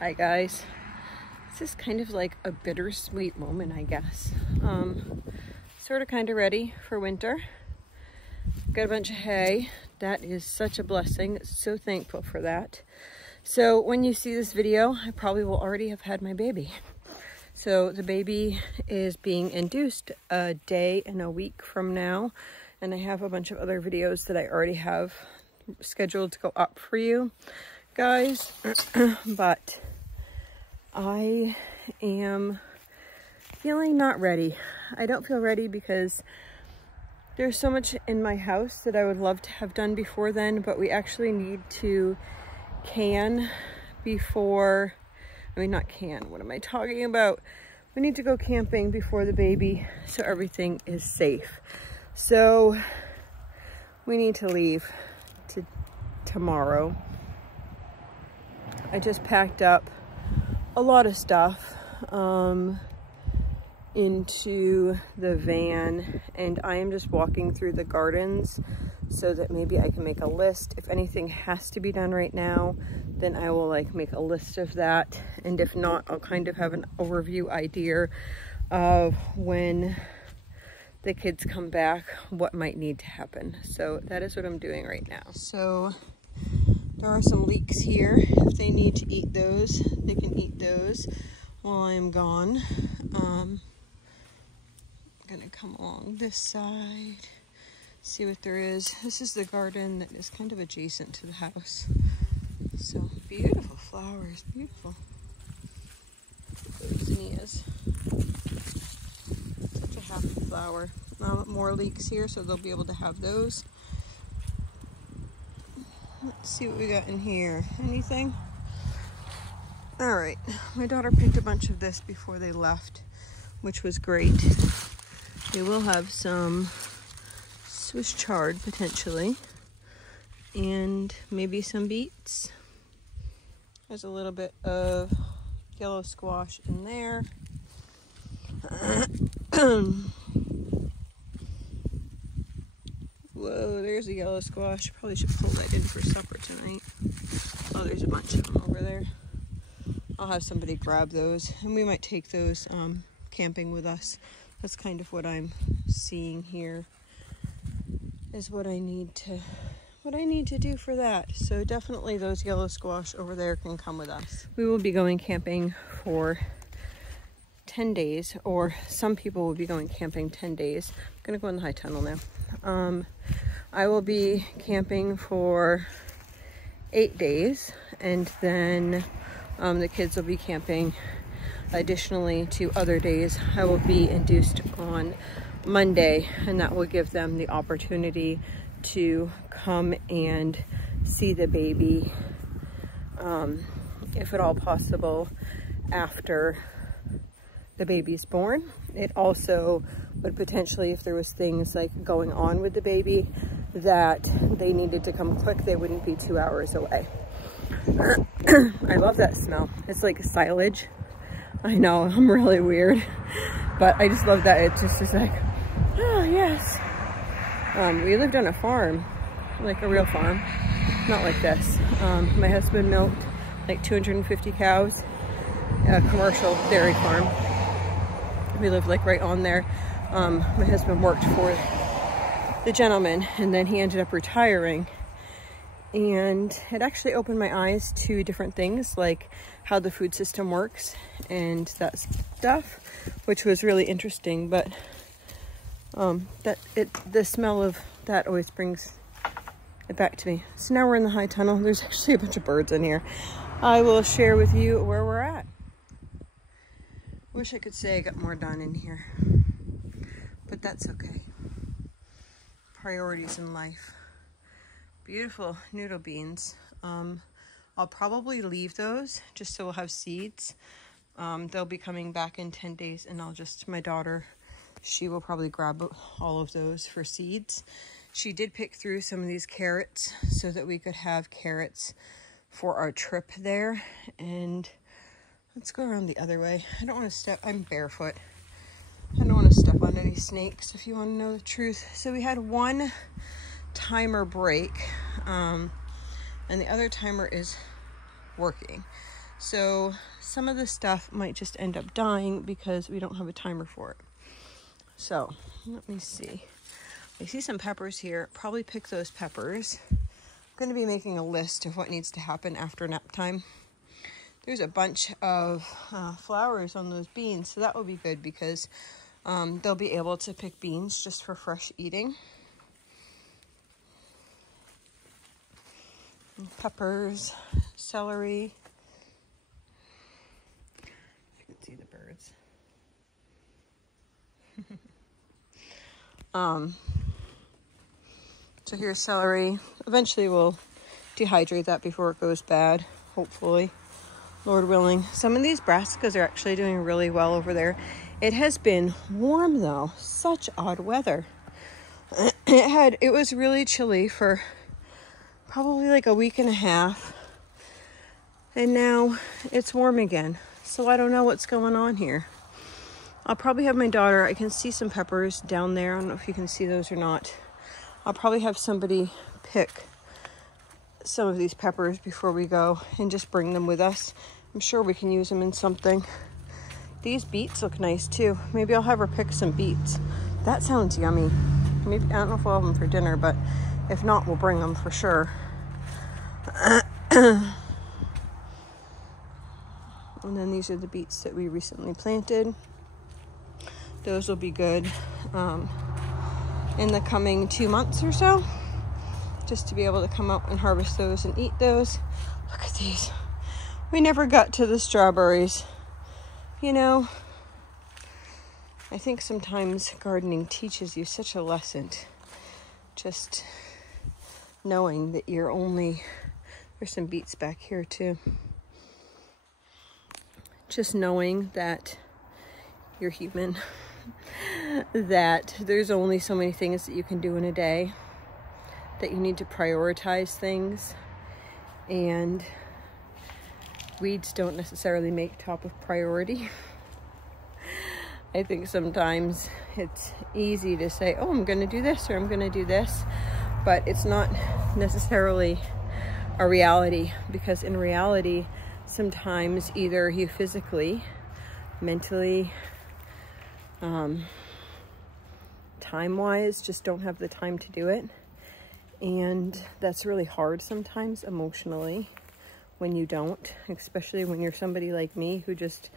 Hi guys. This is kind of like a bittersweet moment, I guess. Sort of kind of ready for winter. Got a bunch of hay. That is such a blessing. So thankful for that. So when you see this video, I probably will already have had my baby. So the baby is being induced a day and a week from now. And I have a bunch of other videos that I already have scheduled to go up for you guys. But I am feeling not ready. I don't feel ready because there's so much in my house that I would love to have done before then, but we actually need to can before, I mean not can, what am I talking about? We need to go camping before the baby so everything is safe. So we need to leave tomorrow. I just packed up a lot of stuff into the van, and I am just walking through the gardens so that maybe I can make a list. If anything has to be done right now, then I will like make a list of that, and if not, I'll kind of have an overview idea of when the kids come back, what might need to happen. So that is what I'm doing right now. So there are some leeks here. If they need to eat those, they can eat those while I'm gone. I'm gonna come along this side, see what there is. This is the garden that is kind of adjacent to the house. So beautiful flowers, beautiful. Those zinnias. Such a happy flower. More leeks here, so they'll be able to have those. Let's see what we got in here. Anything? All right, my daughter picked a bunch of this before they left, which was great. They will have some Swiss chard potentially, and maybe some beets. There's a little bit of yellow squash in there. Whoa, there's a yellow squash. Probably should pull that in for supper tonight. Oh, there's a bunch of them over there. I'll have somebody grab those, and we might take those camping with us. That's kind of what I'm seeing here, is what I need to do for that. So definitely those yellow squash over there can come with us. We will be going camping for 10 days, or some people will be going camping 10 days. I'm gonna go in the high tunnel now. I will be camping for 8 days, and then the kids will be camping additionally 2 other days. I will be induced on Monday, and that will give them the opportunity to come and see the baby, if at all possible, after the baby's born. It also would potentially, if there was things like going on with the baby that they needed to come quick, they wouldn't be 2 hours away. I love that smell. It's like silage. I know, I'm really weird, but I just love that. It just is like, oh yes. We lived on a farm, like a real farm, not like this. My husband milked like 250 cows, a commercial dairy farm. We lived like right on there. My husband worked for the gentleman, and then he ended up retiring. And it actually opened my eyes to different things, like how the food system works and that stuff, which was really interesting. But the smell of that always brings it back to me. So now we're in the high tunnel. There's actually a bunch of birds in here. I will share with you where we're at. Wish I could say I got more done in here, but that's okay. Priorities in life. Beautiful noodle beans. I'll probably leave those just so we'll have seeds. They'll be coming back in 10 days, and my daughter, she will probably grab all of those for seeds. She did pick through some of these carrots so that we could have carrots for our trip there. And let's go around the other way. I don't want to step, I'm barefoot. I don't want to step on any snakes, if you want to know the truth. So we had one timer break, and the other timer is working. So some of the stuff might just end up dying because we don't have a timer for it. So let me see. I see some peppers here. Probably pick those peppers. I'm going to be making a list of what needs to happen after nap time. There's a bunch of flowers on those beans, so that will be good because they'll be able to pick beans just for fresh eating. Peppers, celery. You can see the birds. So here's celery. Eventually we'll dehydrate that before it goes bad, hopefully, Lord willing. Some of these brassicas are actually doing really well over there. It has been warm though, such odd weather. It was really chilly for probably like a week and a half, and now it's warm again. So I don't know what's going on here. I'll probably have my daughter, I can see some peppers down there. I don't know if you can see those or not. I'll probably have somebody pick some of these peppers before we go and just bring them with us. I'm sure we can use them in something. These beets look nice too. Maybe I'll have her pick some beets. That sounds yummy. Maybe, I don't know if we'll have them for dinner, but if not, we'll bring them for sure. And then these are the beets that we recently planted. Those will be good in the coming 2 months or so, just to be able to come out and harvest those and eat those. Look at these. We never got to the strawberries. You know, I think sometimes gardening teaches you such a lesson. Just knowing that you're only, there's some beets back here too. Just knowing that you're human, that there's only so many things that you can do in a day, that you need to prioritize things, and weeds don't necessarily make top of priority. I think sometimes it's easy to say, oh, I'm going to do this or I'm going to do this, but it's not necessarily a reality, because in reality, sometimes either you physically, mentally, time-wise just don't have the time to do it, and that's really hard sometimes emotionally when you don't, especially when you're somebody like me who just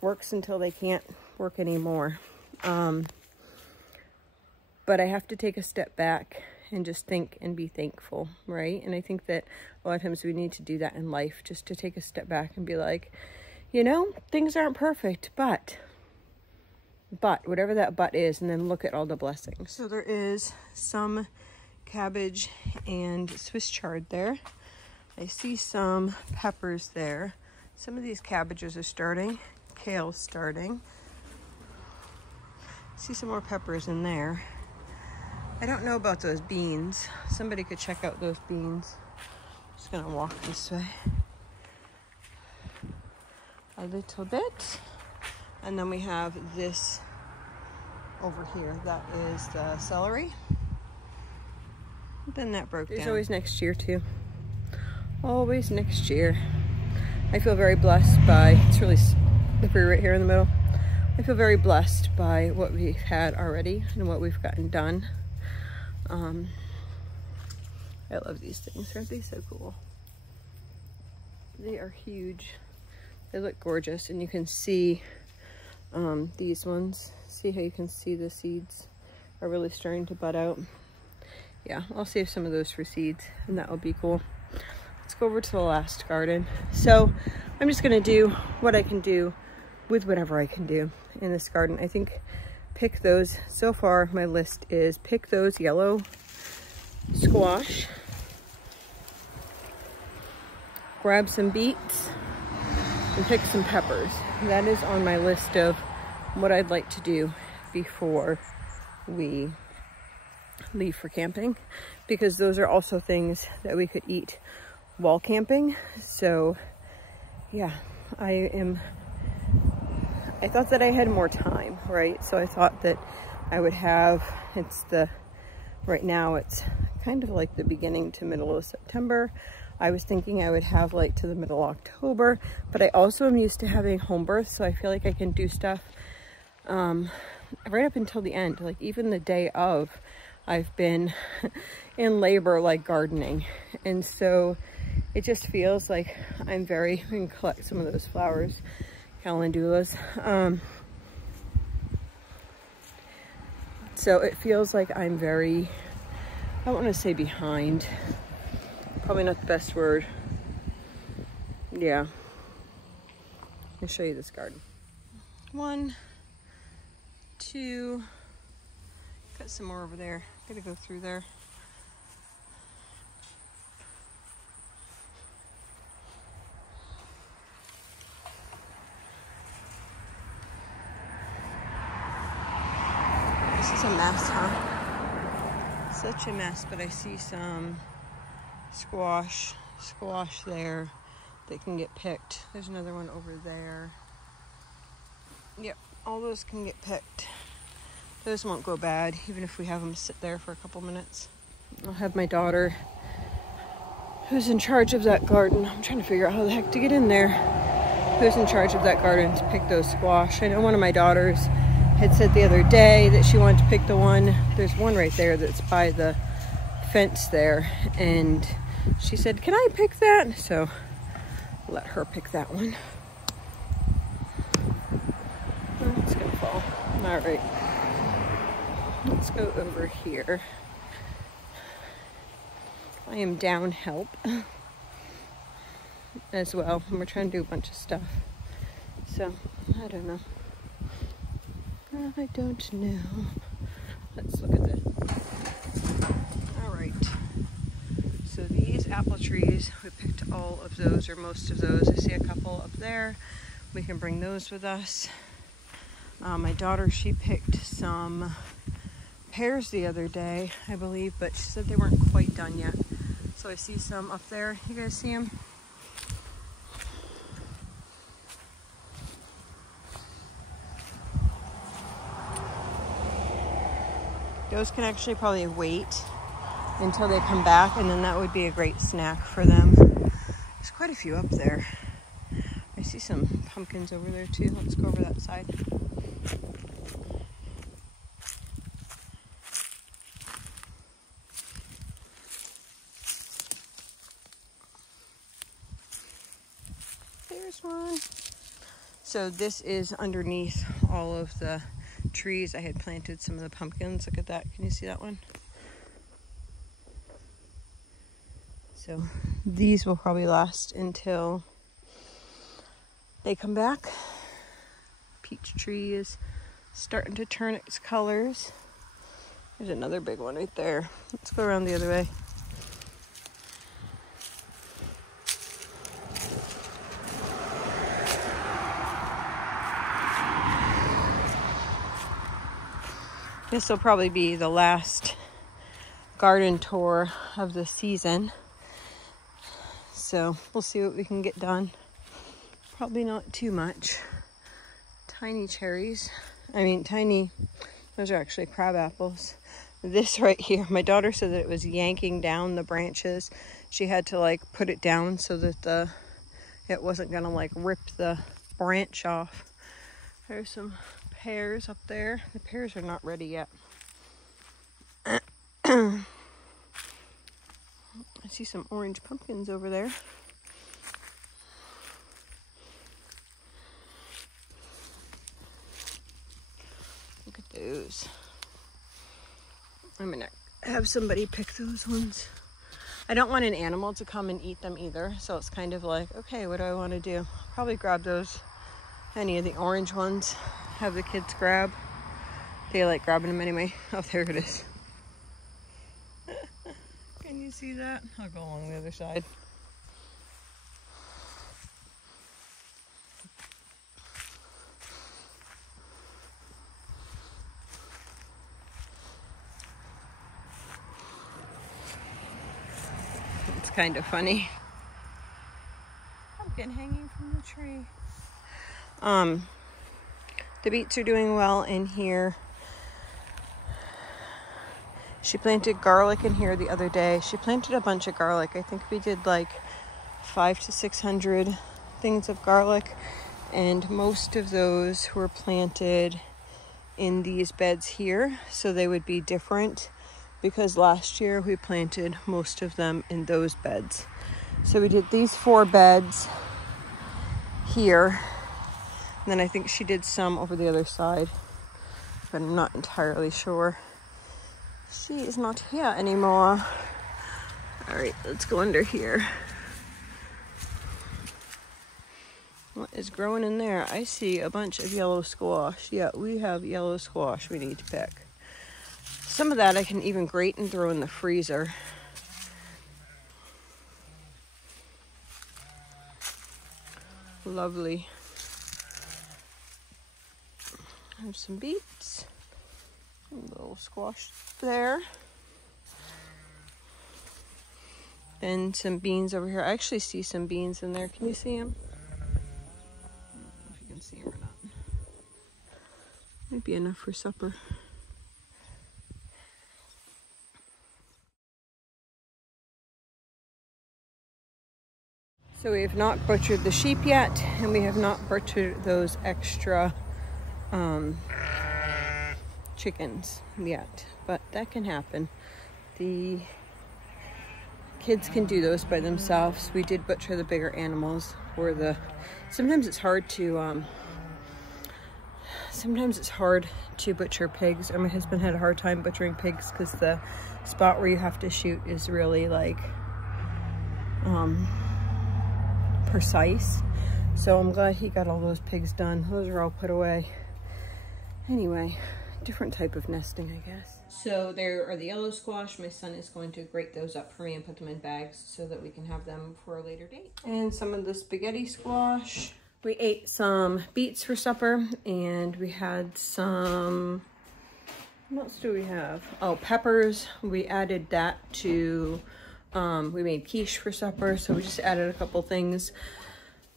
works until they can't work anymore. But I have to take a step back and just think and be thankful, right? And I think that a lot of times we need to do that in life, just to take a step back and be like, you know, things aren't perfect, but whatever that but is, and then look at all the blessings. So there is some cabbage and Swiss chard there. I see some peppers there. Some of these cabbages are starting. Kale's starting. I see some more peppers in there. I don't know about those beans. Somebody could check out those beans. I'm just gonna walk this way a little bit. And then we have this over here. That is the celery. Then that broke down. There's always next year too. Always next year. I feel very blessed by, it's really slippery right here in the middle. I feel very blessed by what we've had already and what we've gotten done. I love these things. Aren't they so cool? They are huge. They look gorgeous, and you can see these ones. See how you can see the seeds are really starting to bud out. Yeah, I'll save some of those for seeds, and that will be cool. Let's go over to the last garden. So I'm just gonna do what I can do with whatever I can do in this garden. I think pick those, so far my list is pick those yellow squash, grab some beets, and pick some peppers. That is on my list of what I'd like to do before we leave for camping, because those are also things that we could eat while camping. So yeah, I thought that I had more time, right? So I thought that I would have, right now it's kind of like the beginning to middle of September. I was thinking I would have like to the middle of October, but I also am used to having home births, so I feel like I can do stuff right up until the end. Like even the day of, I've been in labor, like gardening, and so it just feels like I'm very, we can collect some of those flowers, calendulas. So it feels like I'm very, I don't want to say behind, probably not the best word. Yeah. Let me show you this garden. 1, 2, got some more over there. Gotta go through there. This is a mess, huh? Such a mess, but I see some squash there that can get picked. There's another one over there. Yep, all those can get picked. Those won't go bad, even if we have them sit there for a couple minutes. I'll have my daughter, who's in charge of that garden, I'm trying to figure out how the heck to get in there, who's in charge of that garden to pick those squash. I know one of my daughters had said the other day that she wanted to pick the one, there's one right there that's by the fence there, and she said, can I pick that? So let her pick that one. Oh, it's gonna fall. All right, let's go over here. I am down help as well, and we're trying to do a bunch of stuff. So I don't know. I don't know. Let's look at this. All right. So these apple trees, we picked all of those, or most of those. I see a couple up there. We can bring those with us. My daughter, she picked some pears the other day, I believe, but she said they weren't quite done yet. So I see some up there. You guys see them? Those can actually probably wait until they come back, and then that would be a great snack for them. There's quite a few up there. I see some pumpkins over there too. Let's go over that side. There's one. So this is underneath all of the trees. I had planted some of the pumpkins. Look at that. Can you see that one? So these will probably last until they come back. Peach tree is starting to turn its colors. There's another big one right there. Let's go around the other way. This will probably be the last garden tour of the season. So we'll see what we can get done. Probably not too much. Tiny cherries. I mean, tiny, those are actually crab apples. This right here, my daughter said that it was yanking down the branches. She had to like put it down so that it wasn't gonna like rip the branch off. There's some pears up there. The pears are not ready yet. I see some orange pumpkins over there. Look at those. I'm gonna have somebody pick those ones. I don't want an animal to come and eat them either, so it's kind of like, okay, what do I want to do? Probably grab those, any of the orange ones, have the kids grab. They like grabbing them anyway. Oh, there it is. Can you see that? I'll go along the other side. It's kind of funny. Pumpkin hanging from the tree. The beets are doing well in here. She planted garlic in here the other day. She planted a bunch of garlic. I think we did like 500 to 600 things of garlic, and most of those were planted in these beds here, so they would be different because last year we planted most of them in those beds. So we did these 4 beds here, and then I think she did some over the other side, but I'm not entirely sure. She is not here anymore. All right, let's go under here. What is growing in there? I see a bunch of yellow squash. Yeah, we have yellow squash we need to pick. Some of that I can even grate and throw in the freezer. Lovely. I have some beets. A little squash there. And some beans over here. I actually see some beans in there. Can you see them? See them or not. Might be enough for supper. So we have not butchered the sheep yet, and we have not butchered those extra chickens yet, but that can happen. The kids can do those by themselves. We did butcher the bigger animals, or sometimes it's hard to butcher pigs, or my husband had a hard time butchering pigs because the spot where you have to shoot is really like precise. So I'm glad he got all those pigs done. Those are all put away. Anyway, different type of nesting, I guess. So there are the yellow squash. My son is going to grate those up for me and put them in bags so that we can have them for a later date. And some of the spaghetti squash. We ate some beets for supper, and we had some, what else do we have? Oh, peppers. We added that to, we made quiche for supper, so we just added a couple things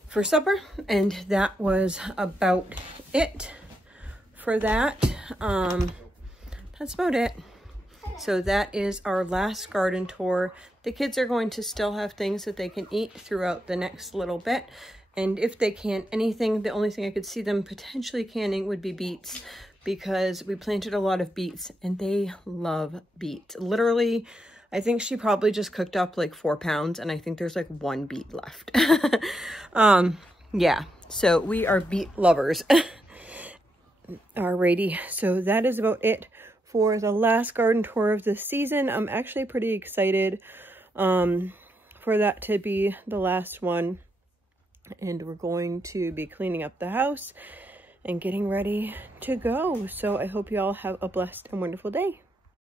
for supper, and that was about it for that. That's about it. So that is our last garden tour. The kids are going to still have things that they can eat throughout the next little bit. And if they can't anything, the only thing I could see them potentially canning would be beets, because we planted a lot of beets and they love beets. Literally, I think she probably just cooked up like 4 pounds, and I think there's like 1 beet left. Yeah, so we are beet lovers. Alrighty, so that is about it for the last garden tour of the season. I'm actually pretty excited for that to be the last one. And we're going to be cleaning up the house and getting ready to go. So I hope you all have a blessed and wonderful day.